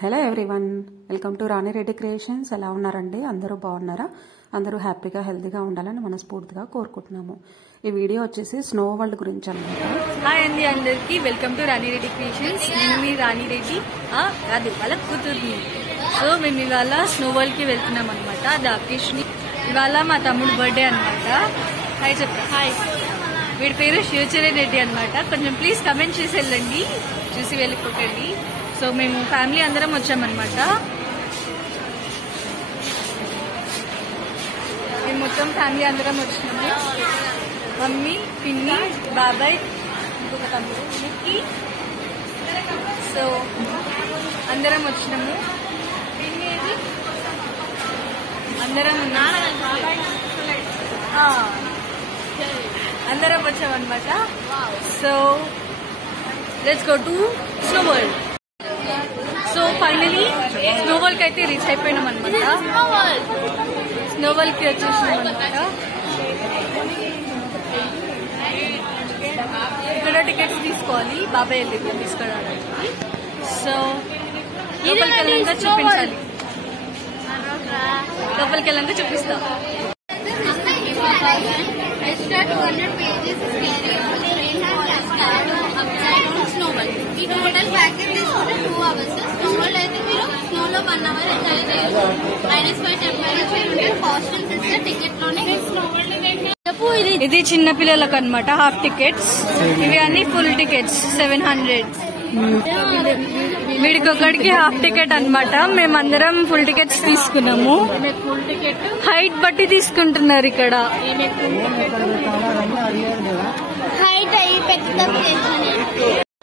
Hello everyone, welcome to Rani Reddy creations. ఎలా ఉన్నారండి? అందరూ బాగున్నారా? అందరూ హ్యాపీగా హెల్తీగా ఉండాలని మనస్ఫూర్తిగా కోరుకుంటున్నాము. ఈ వీడియో వచ్చేసి స్నో వరల్డ్ గురించి అనమాట. హాయ్ అండి అందరికి, welcome to Rani Reddy creations. నేను మీ రాణి రెడ్డి కాదు వాళ్ళ కూతుర్ని. సో మేము ఇవాళ స్నో వరల్డ్ కి వెళ్తున్నాం అనమాట. అది అకేషన్. ఇవాళ మా తమ్ముడు బర్త్డే అనమాట. హాయ్ చెప్ప. హాయ్. వీడి పేరు శివచరణ్ రెడ్డి అనమాట. కొంచెం ప్లీజ్ కమెంట్ చేసి వెళ్ళండి, చూసి వెళ్ళిపోకండి. సో మేము ఫ్యామిలీ అందరం వచ్చామన్నమాట. మేము మొత్తం ఫ్యామిలీ అందరం వచ్చినాము. మమ్మీ, పిన్ని, బాబాయ్, ఇంకొక తమ్ముడు మిక్కీ. సో అందరం వచ్చినాము. పిన్ని ఏది? అందరం అందరం వచ్చామన్నమాట. So let's go to snow world. So finally snow world కి అయితే రీచ్ అయిపోయినాం అనమాట. స్నో వరల్డ్ కి వచ్చేసినాం అనమాట. ఇక్కడ టికెట్స్ తీసుకోవాలి, బాబాయ్ వెళ్ళి తీసుకోవడానికి. సో లోపలికి వెళ్ళాక చూపించాలి, లోపలికి వెళ్ళాక చూపిస్తాం. ఈ టోటల్ ప్యాకేజ్ తీసుకుంటే 2 hours. స్నో వరల్డ్ అయితే మీరు స్నోలో 1 hour ఎంజాయ్ చేయొచ్చు. -5 టెంపరేచర్ హాస్టల్స్ ఇస్తే టికెట్ లోనే. ఇది చిన్న పిల్లలకు అనమాట, హాఫ్ టికెట్స్. ఇవి అన్ని ఫుల్ టికెట్స్ 700. వీడికి ఒకటికి హాఫ్ టికెట్ అనమాట. మేమందరం ఫుల్ టికెట్స్ తీసుకున్నాము. హైట్ బట్టి తీసుకుంటున్నారు ఇక్కడ.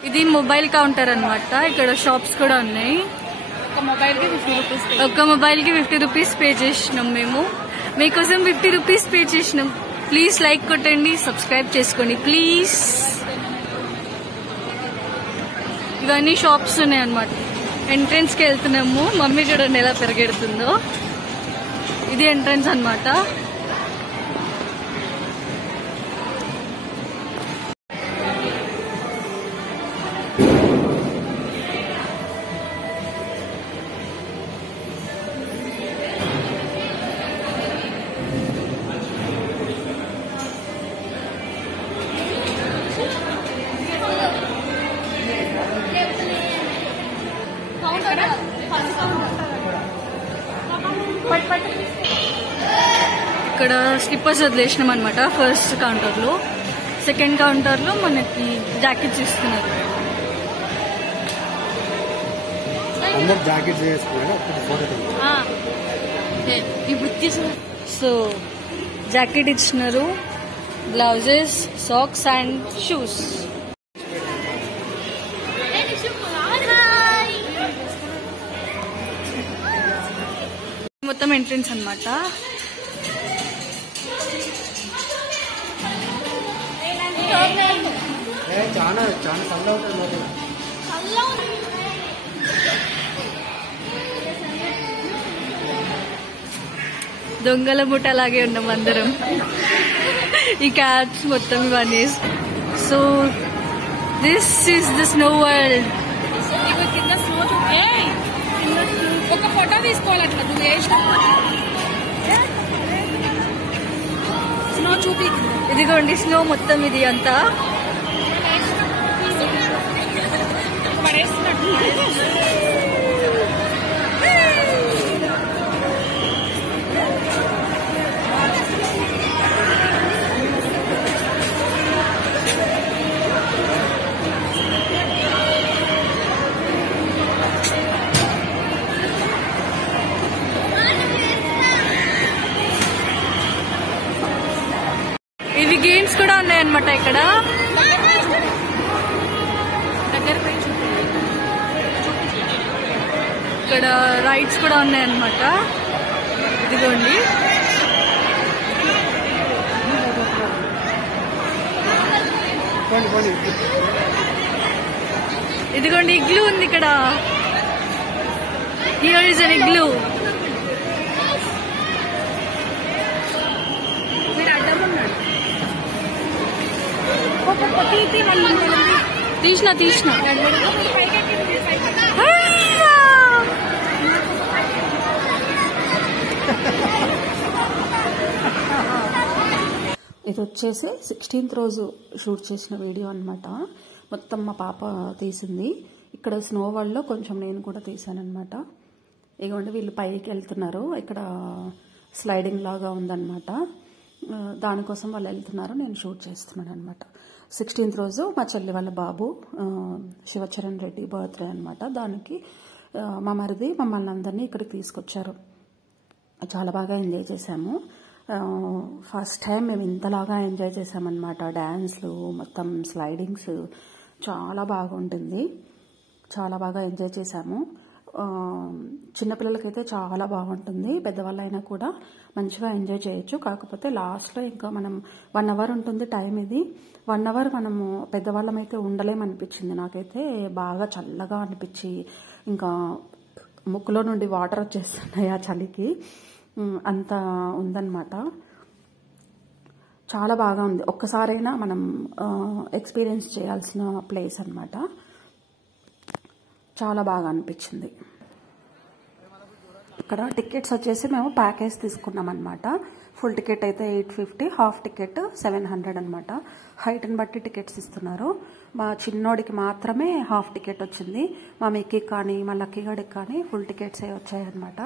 ఇది మొబైల్ కౌంటర్ అనమాట. ఇక్కడ షాప్స్ కూడా ఉన్నాయి. ఒక మొబైల్ కి 50 రూపీస్ పే చేసినాం. మేము మీకోసం 50 రూపీస్ పే చేసినాం. ప్లీజ్ లైక్ కొట్టండి, సబ్స్క్రైబ్ చేసుకోండి ప్లీజ్. ఇవన్నీ షాప్స్ ఉన్నాయి అనమాట. ఎంట్రన్స్ కి వెళ్తున్నాము. మమ్మీ చూడండి ఎలా పెరిగెడుతుందో. ఇది ఎంట్రన్స్ అనమాట. ఇక్కడ స్లిప్పర్స్ వదిలేసినాం అనమాట. ఫస్ట్ కౌంటర్ లో, సెకండ్ కౌంటర్ లో మనకి జాకెట్స్ ఇస్తున్నారు. సో జాకెట్ ఇచ్చినారు, బ్లౌజెస్, సాక్స్ అండ్ షూస్. మొత్తం ఎంట్రన్స్ అనమాట. దొంగల ముఠ అలాగే ఉన్నాం అందరం. ఈ క్యాప్స్ మొత్తం ఇవన్నీ. So this is the snow world. కింద స్నో చూపే, ఒక ఫోటో తీసుకోవాలి. అట్లా నువ్వు వేసిన స్నో చూపి. ఇదిగోండి స్నో మొత్తం. ఇది అంతా పడేస్తున్నట్టు. ఇవి గేమ్స్ కూడా ఉన్నాయన్నమాట. ఇక్కడ ఇక్కడ రైడ్స్ కూడా ఉన్నాయన్నమాట. ఇదిగోండి. ఇదిగోండి ఇగ్లూ ఉంది ఇక్కడ. Here is an igloo. తీసిన వచ్చేసి 16th రోజు షూట్ చేసిన వీడియో అనమాట. మొత్తం మా పాప తీసింది. ఇక్కడ స్నో వరల్డ్లో కొంచెం నేను కూడా తీసానమాట. ఇదిగోండి వీళ్ళు పైకి వెళ్తున్నారు. ఇక్కడ స్లైడింగ్ లాగా ఉందన్నమాట. దానికోసం వాళ్ళు వెళ్తున్నారు, నేను షూట్ చేస్తున్నాను అనమాట. 16th రోజు మా చెల్లి వాళ్ళ బాబు శివచరణ్ రెడ్డి బర్త్డే అనమాట. దానికి మా మరిది మమ్మల్ని అందరినీ ఇక్కడికి తీసుకొచ్చారు. చాలా బాగా ఎంజాయ్ చేశాము. ఫస్ట్ టైం మేము ఇంతలాగా ఎంజాయ్ చేసామన్నమాట. డ్యాన్స్లు, మొత్తం స్లైడింగ్స్ చాలా బాగుంటుంది. చాలా బాగా ఎంజాయ్ చేశాము. చిన్నపిల్లలకైతే చాలా బాగుంటుంది. పెద్దవాళ్ళైనా కూడా మంచిగా ఎంజాయ్ చేయొచ్చు. కాకపోతే లాస్ట్లో ఇంకా మనం 1 hour ఉంటుంది టైం. ఇది 1 hour మనము పెద్దవాళ్ళమైతే ఉండలేమనిపించింది. నాకైతే బాగా చల్లగా అనిపించి ఇంకా ముక్కులో నుండి వాటర్ వచ్చేస్తున్నాయి ఆ చలికి. అంత ఉందన్నమాట. చాలా బాగా ఉంది. ఒక్కసారైనా మనం ఎక్స్పీరియన్స్ చేయాల్సిన ప్లేస్ అన్నమాట. చాలా బాగా అనిపించింది. ఇక్కడ టికెట్స్ వచ్చేసి మేము ప్యాకేజ్ తీసుకున్నాం అనమాట. ఫుల్ టికెట్ అయితే 850, హాఫ్ టికెట్ 700 అనమాట. హైట్ని బట్టి టికెట్స్ ఇస్తున్నారు. మా చిన్నోడికి మాత్రమే హాఫ్ టికెట్ వచ్చింది. మా మిక్కీకి కానీ మా లక్కీగాడికి కానీ ఫుల్ టికెట్సే వచ్చాయన్నమాట.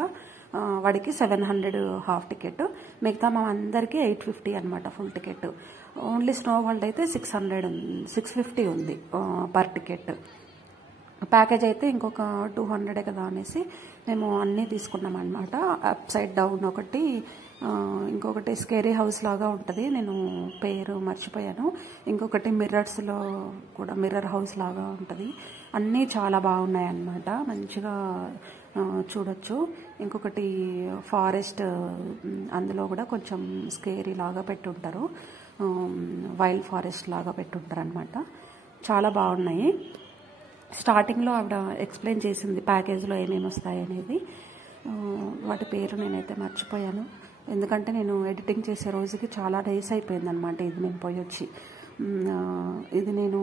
వాడికి 700 హాఫ్ టికెట్, మిగతా మా అందరికీ 850 అనమాట full ticket. Only snow world అయితే 650 ఉంది పర్ టికెట్. ప్యాకేజ్ అయితే ఇంకొక 200 కదా అనేసి మేము అన్నీ తీసుకున్నాం అనమాట. అప్ సైడ్ డౌన్ ఒకటి, ఇంకొకటి స్కేరీ హౌస్ లాగా ఉంటుంది, నేను పేరు మర్చిపోయాను. ఇంకొకటి మిర్రర్స్లో కూడా మిర్రర్ హౌస్ లాగా ఉంటుంది. అన్నీ చాలా బాగున్నాయి అన్నమాట. మంచిగా చూడొచ్చు. ఇంకొకటి ఫారెస్ట్, అందులో కూడా కొంచెం స్కేరీ లాగా పెట్టుంటారు, వైల్డ్ ఫారెస్ట్ లాగా పెట్టుంటారు అనమాట. చాలా బాగున్నాయి. స్టార్టింగ్లో ఆవిడ ఎక్స్ప్లెయిన్ చేసింది ప్యాకేజ్లో ఏమేమి వస్తాయి అనేది. వాటి పేరు నేనైతే మర్చిపోయాను, ఎందుకంటే నేను ఎడిటింగ్ చేసే రోజుకి చాలా డేస్ అయిపోయింది అనమాట. ఇది నేను పోయి వచ్చి ఇది నేను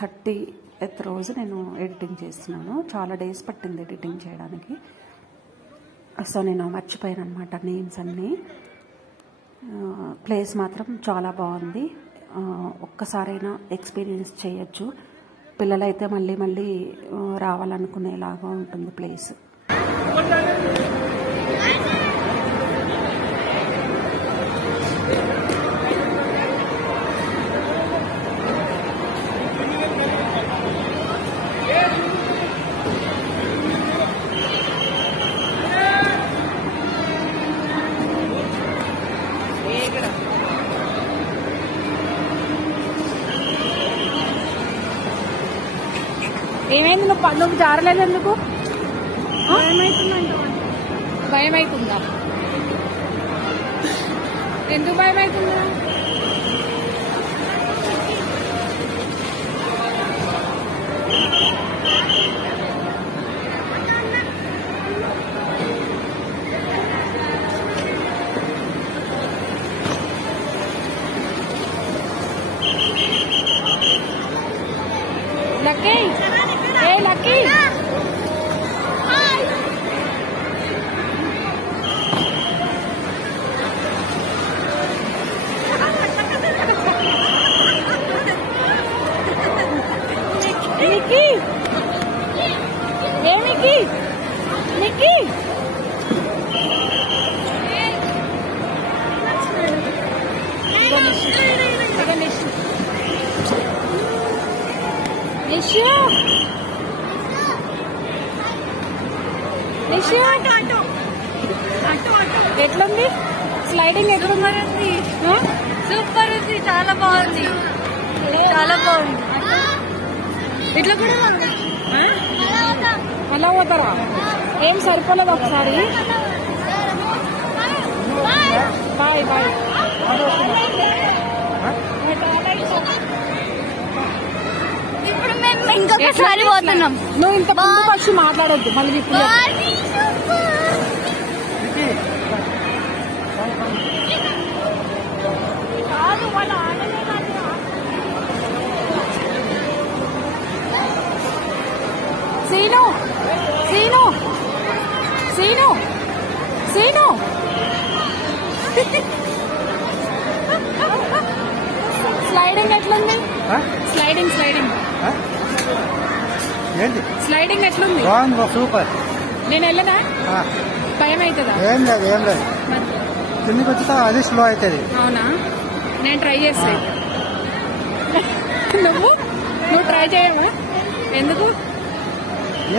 30th రోజు నేను ఎడిటింగ్ చేస్తున్నాను. చాలా డేస్ పట్టింది ఎడిటింగ్ చేయడానికి. సో నేను మర్చిపోయాను అనమాట నేమ్స్ అన్నీ. ప్లేస్ మాత్రం చాలా బాగుంది. ఒక్కసారైనా ఎక్స్పీరియన్స్ చేయొచ్చు. పిల్లలైతే మళ్ళీ మళ్ళీ రావాలనుకునేలాగా ఉంటుంది ప్లేస్. ఏమైంది? నువ్వు జారలేదు ఎందుకు? భయం అవుతుందా? ఎందుకు భయం అవుతుందా? లక్కీ, ఏ లక్కీ, నిక్కీ, ఏ నిక్కీ, నిక్కీ, ఎట్లుంది స్లైడింగ్? ఎట్లుంది? సూపర్ ఉంది, చాలా బాగుంది, చాలా బాగుంది. ఇట్లా కూడా ఉంది. అలా పోతారా? ఏం సరిపోలేదు ఒకసారి. Bye bye. ఇప్పుడు మేము ఇంకొకసారి పోతున్నాం. నువ్వు ఇంత ముందుకు వచ్చి మాట్లాడొద్దు మళ్ళీ. సీను, సీను, సీను, సీను. స్లైడింగ్ ఎట్లుంది? స్లైడింగ్ ఏంటి స్లైడింగ్ ఎట్లుంది? బాగుంది, సూపర్. నేను వెళ్ళదా? భయం అవుతుందా? ఏం లేదు కిందికి వచ్చితే అది స్లో అవుతుంది. అవునా? నేను ట్రై చేస్తా. నువ్వు ట్రై చేయవా? ఎందుకు?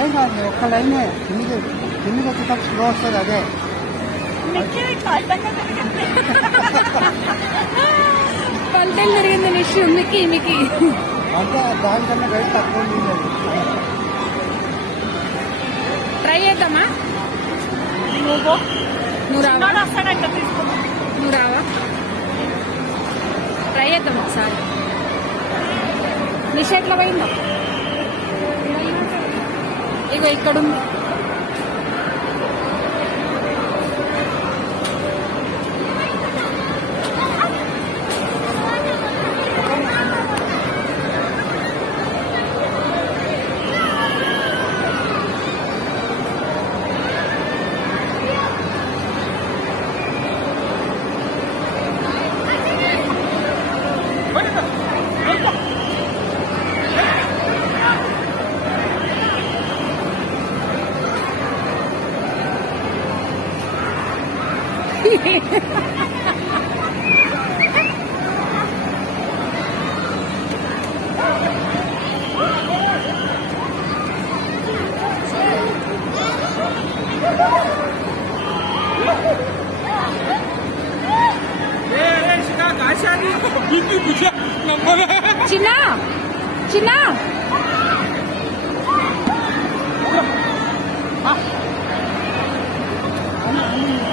ఏం కాదు, ఒక్క లైనే కిందికి వచ్చేటప్పుడు స్లో వస్తుంది. అదే పంటలు తిరిగింది నిష్ మికి అంటే దానికన్నా వెయిట్ తక్కువ ఉంది. ట్రై చేద్దామా? నువ్వు రావా? ట్రై చేద్దాం ఒకసారి. నిష్ ఎట్లా పోయిందో ఇగో ఇక్కడుంది. చిన్న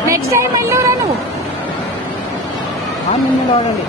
నెక్స్ట్ టైం వెళ్ళురా నువ్వు. ముందు రావాలి.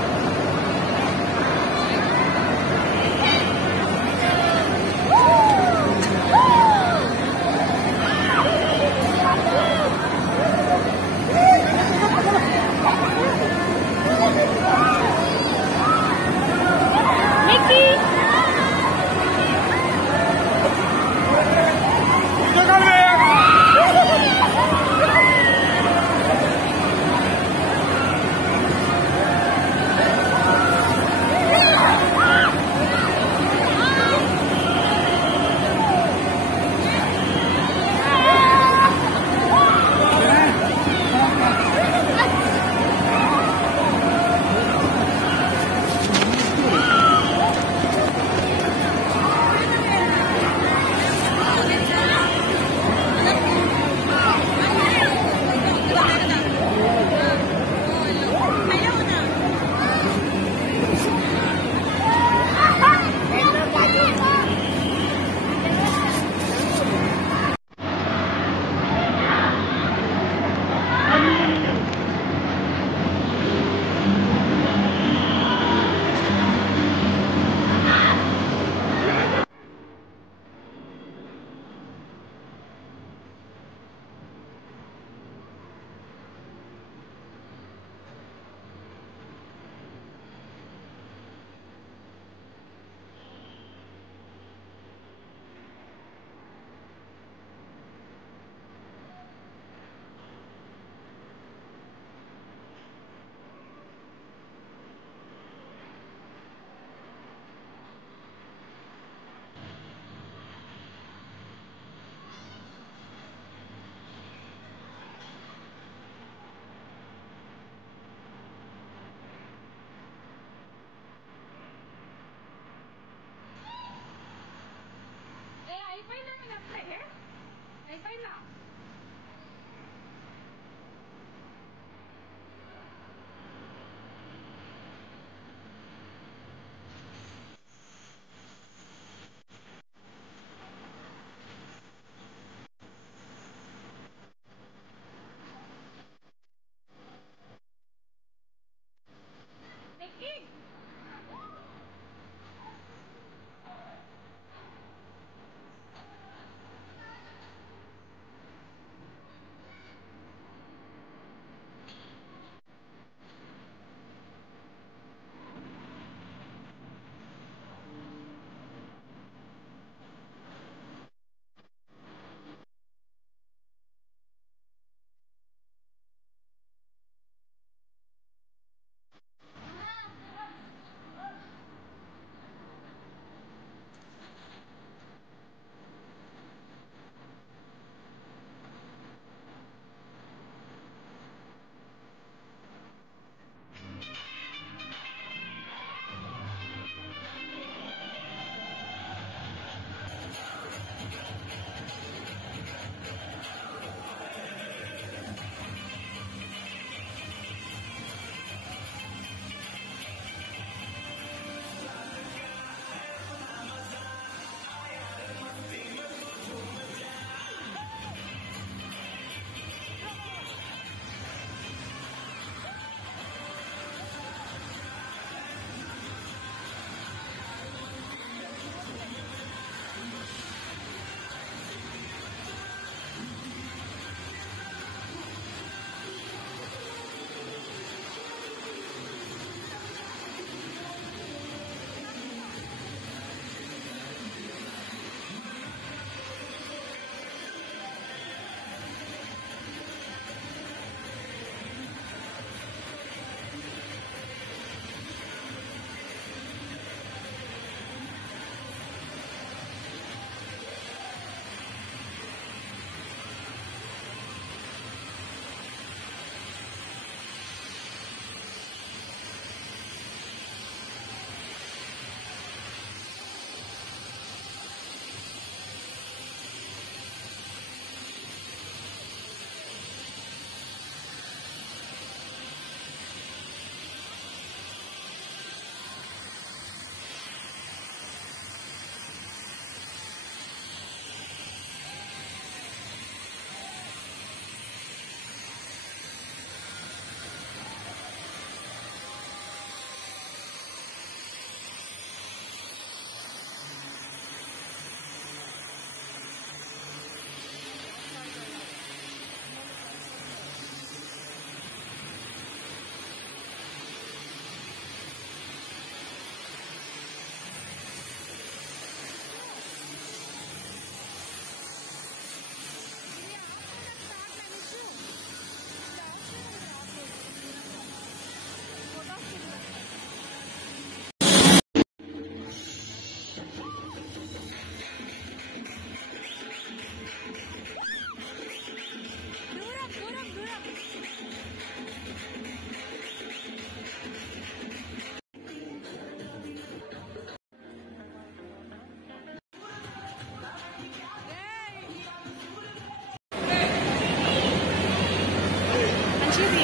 మంచిది.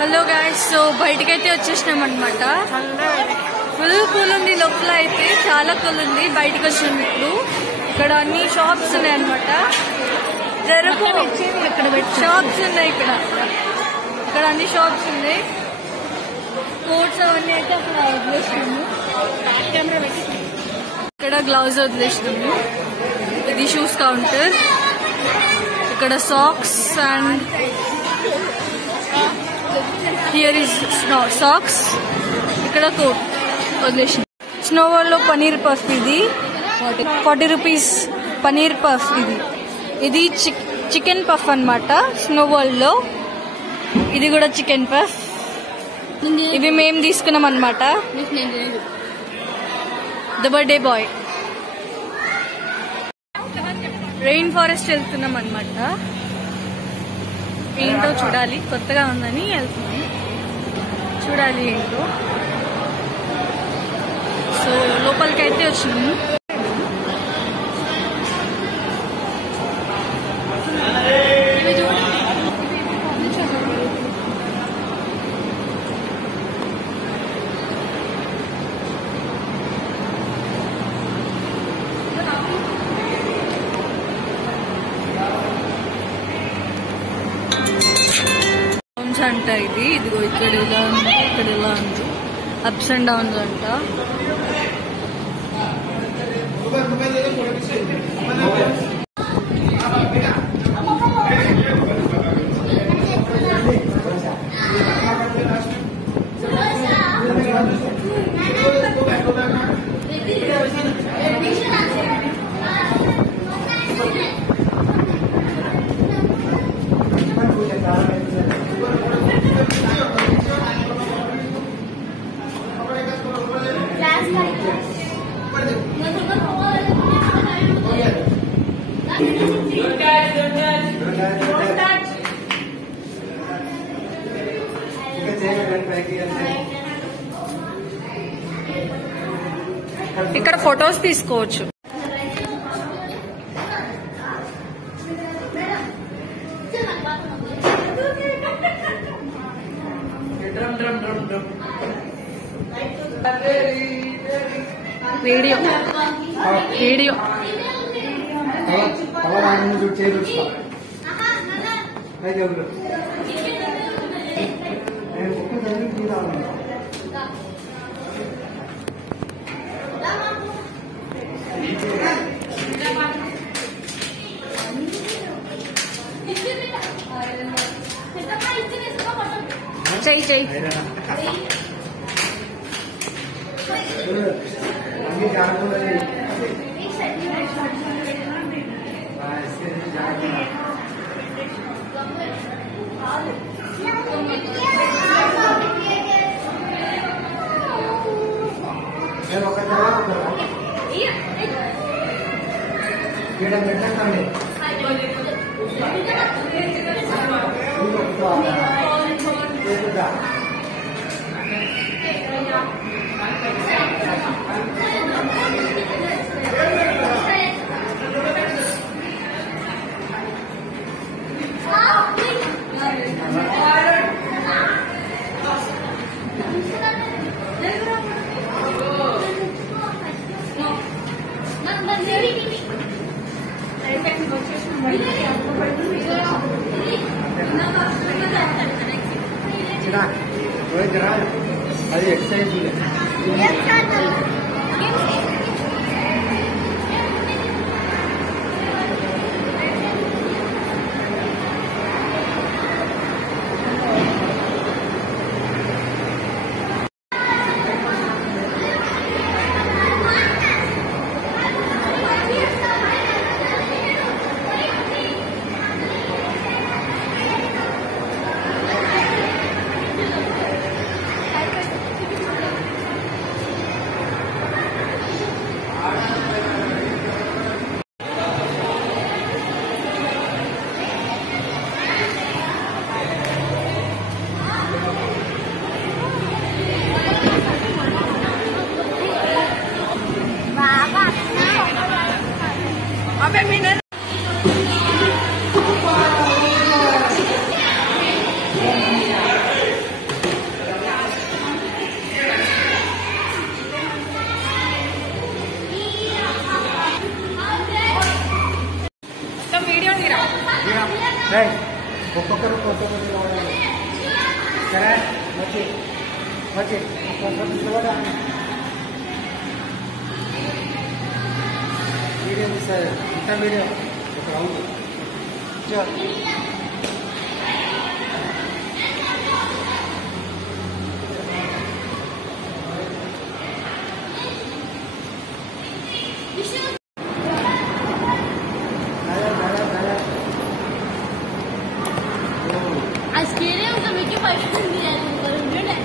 హలో గాయ్స్, సో బయటకైతే వచ్చేసినాం అనమాట. ఫుల్ కూల్ ఉంది, లోపల అయితే చాలా కూల్ ఉంది. బయటకు వచ్చినాం ఇప్పుడు. ఇక్కడ అన్ని షాప్స్ ఉన్నాయి అనమాట. షాప్స్ ఉన్నాయి ఇక్కడ అన్ని షాప్స్ ఉన్నాయి. కోట్స్ అవన్నీ అయితే అక్కడ వదిలేసినాము. ఇక్కడ గ్లౌజ్ వదిలేసినాము. ఇది షూస్ కౌంటర్. ఇక్కడ socks and here is socks. ఇక్కడ కోట్ వదిలేసిన. స్నో వరల్డ్ లో పనీర్ పఫ్, ఇది 40 రూపీస్ పనీర్ పఫ్. ఇది చికెన్ పఫ్ అన్నమాట. స్నో వరల్డ్ లో ఇది కూడా చికెన్ పఫ్. ఇవి మేము తీసుకున్నాం అన్నమాట. The birthday boy. Rain forest వెళ్తున్నాం అన్నమాట. ఏంటో చూడాలి, కొత్తగా ఉందని వెళ్తున్నాం. చూడాలి ఏంటో. సో లోపలికి అయితే వచ్చినాము. అంట ఇదిగో ఇక్కడ ఇలా ఉంది, ఇక్కడ ఇలా ఉంది. అప్స్ అండ్ డౌన్స్ అంట. ఇక్కడ ఫొటోస్ తీసుకోవచ్చు. వీడియో వీడియో చెయ్యి చెయ్యి. అది ఎక్సైజ్ వీడియో తీస్తారు ఇంత వీడియో ఒక రౌండ్ आज कह रहे हो तुम्हें क्यों पैसे नहीं दिया तुमको ने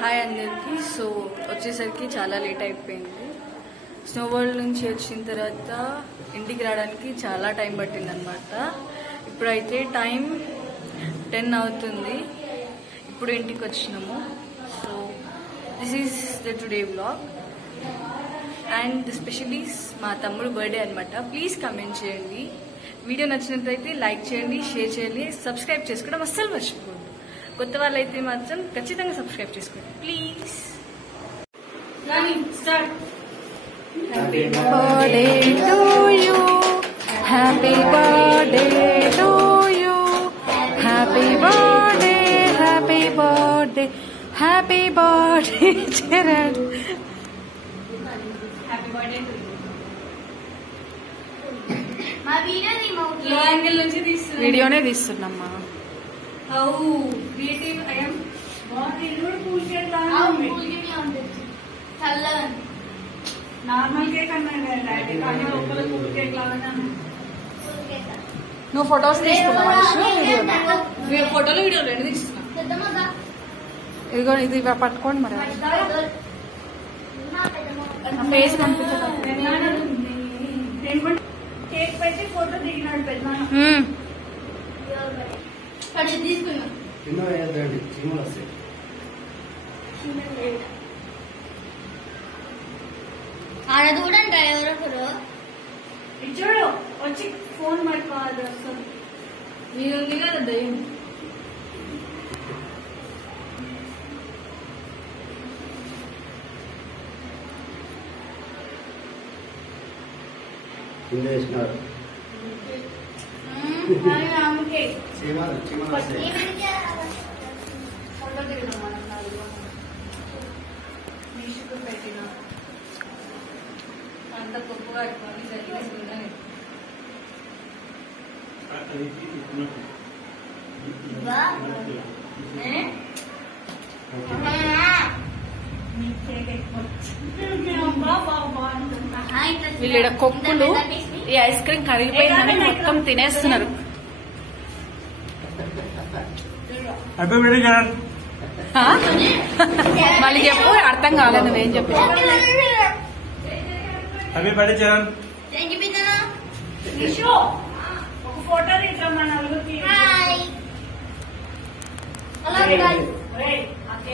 హాయ్ అందరికి. సో వచ్చేసరికి చాలా లేట్ అయిపోయింది. స్నో వరల్డ్ నుంచి వచ్చిన తర్వాత ఇంటికి రావడానికి చాలా టైం పట్టింది అనమాట. ఇప్పుడైతే టైం 10 అవుతుంది. ఇప్పుడు ఇంటికి వచ్చినాము. So this is the today vlog and specially మా తమ్ముడు బర్త్డే అనమాట. ప్లీజ్ కమెంట్ చేయండి. వీడియో నచ్చినట్లయితే లైక్ చేయండి, షేర్ చేయండి, సబ్స్క్రైబ్ చేసుకోవడం అస్సలు మర్చిపోండి. కొత్త వాళ్ళైతే మాత్రం ఖచ్చితంగా సబ్స్క్రైబ్ చేసుకోండి please. Happy birthday to you, happy birthday to you, happy birthday, happy birthday, happy birthday Charan. మా వీడియో రిమోట్ లో యాంగిల్ నుంచి తీస్తున్నా. వీడియోనే తీస్తున్నామ్మా. How creative I am. ఇది కూడా కూల్ కేక్ ఆ లాగా ఉంది. పూల్కి మీ ఉంది చల్లగా నార్మల్ కేక్ అన్నాను కదా డాడీ, కానీ లోపల కూల్ కేక్ లాగానే ఉంది. నువ్వు ఫొటోస్ తీసుకున్నావా? ఫోటోలు వీడియో రెండు తీస్తున్నా. పెద్దమ్మగా ఇదిగో ఇది పట్టుకోండి మరి. పెద్దమ్మ ఫేస్ కనిపించదు. కేక్ పెట్టి ఫోటో దిగినాడు పెద్దనాన్న. పడి తీసుకున్నాం చిన్న వేయద్దండి, చీమలు వస్తాయి. ఆడ చూడండి ఎవరొకరు ఇది చూడు వచ్చి ఫోన్ పట్టుకోవాలి వస్తుంది. నేను ఉంది కదా దయ్యం. కింద వేసినారు ఆమె చీమలు వస్తాయి. వీళ్ళు ఇక్కడ కొక్కులు ఈ ఐస్ క్రీమ్ కరిగిపోయిందని మొత్తం తినేస్తున్నారు. మళ్ళీ చెప్పు, అర్థం కాలేదు నువ్వేం చెప్పు.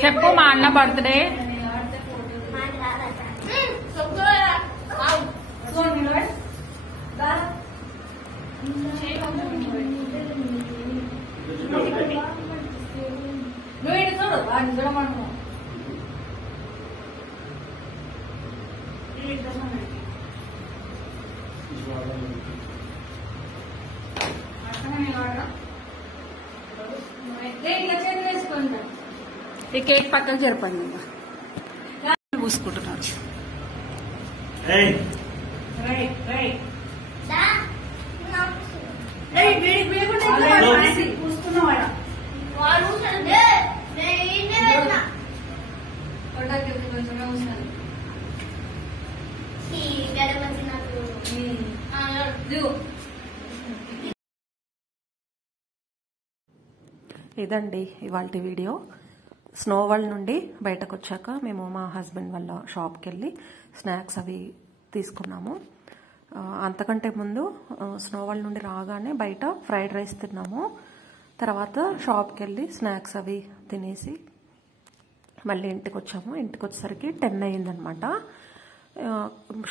చెప్పు మా అన్న బర్త్డే. ఈ కేక్ పక్కకు జరపండి. పూసుకుంటున్నారు. ఇదండి ఇవాల్టి వీడియో. స్నో వరల్డ్ నుండి బయటకు వచ్చాక మేము మా హస్బెండ్ వాళ్ళ షాప్కి వెళ్ళి స్నాక్స్ అవి తీసుకున్నాము. అంతకంటే ముందు స్నో వరల్డ్ నుండి రాగానే బయట ఫ్రైడ్ రైస్ తిన్నాము. తర్వాత షాప్కి వెళ్ళి స్నాక్స్ అవి తినేసి మళ్ళీ ఇంటికి వచ్చాము. ఇంటికి వచ్చేసరికి 10 అయ్యిందనమాట.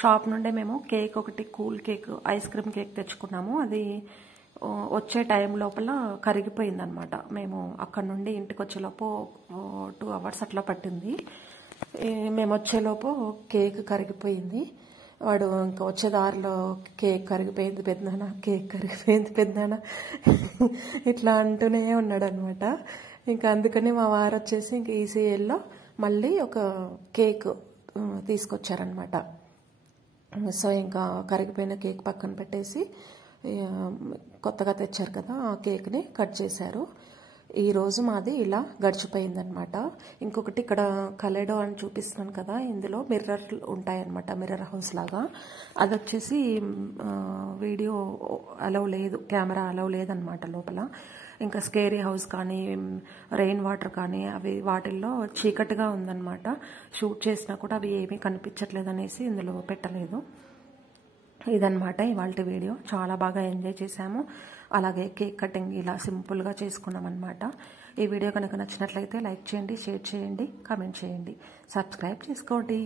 షాప్ నుండే మేము కేక్ ఒకటి cool cake ice cream cake తెచ్చుకున్నాము. అది వచ్చే టైం లోపల కరిగిపోయిందనమాట. మేము అక్కడ నుండి ఇంటికి వచ్చేలోపు 2 hours అట్లా పట్టింది. మేము వచ్చేలోపు కేక్ కరిగిపోయింది. వాడు ఇంకా వచ్చే దారిలో కేక్ కరిగిపోయింది పెద్దనా, కేక్ కరిగిపోయింది పెద్దనా ఇట్లా అంటూనే ఉన్నాడు అనమాట. ఇంకా అందుకని మా వారు వచ్చేసి ఇంక ఈసీఎల్లో మళ్ళీ ఒక కేక్ తీసుకొచ్చారనమాట. సో ఇంకా కరిగిపోయిన కేక్ పక్కన పెట్టేసి కొత్తగా తెచ్చారు కదా ఆ కేక్ని కట్ చేశారు. ఈరోజు మాది ఇలా గడిచిపోయిందనమాట. ఇంకొకటి ఇక్కడ కలెడో అని చూపిస్తున్నాను కదా, ఇందులో మిర్రర్ ఉంటాయన్నమాట, మిర్రర్ హౌస్ లాగా. అది వచ్చేసి వీడియో అలౌ లేదు, కెమెరా అలౌ లేదనమాట లోపల. ఇంకా స్కేరీ హౌస్ కానీ రెయిన్ వాటర్ కానీ అవి వాటిల్లో చీకటిగా ఉందన్నమాట. షూట్ చేసినా కూడా అవి ఏమీ కనిపించట్లేదు అనేసి ఇందులో పెట్టలేదు. ఇదన్నమాట ఇవాళ వీడియో. చాలా బాగా ఎంజాయ్ చేశాము. అలాగే కేక్ కటింగ్ ఇలా సింపుల్గా చేసుకున్నాం అనమాట. ఈ వీడియో కనుక నచ్చినట్లయితే లైక్ చేయండి, షేర్ చేయండి, కామెంట్ చేయండి, సబ్స్క్రైబ్ చేసుకోండి.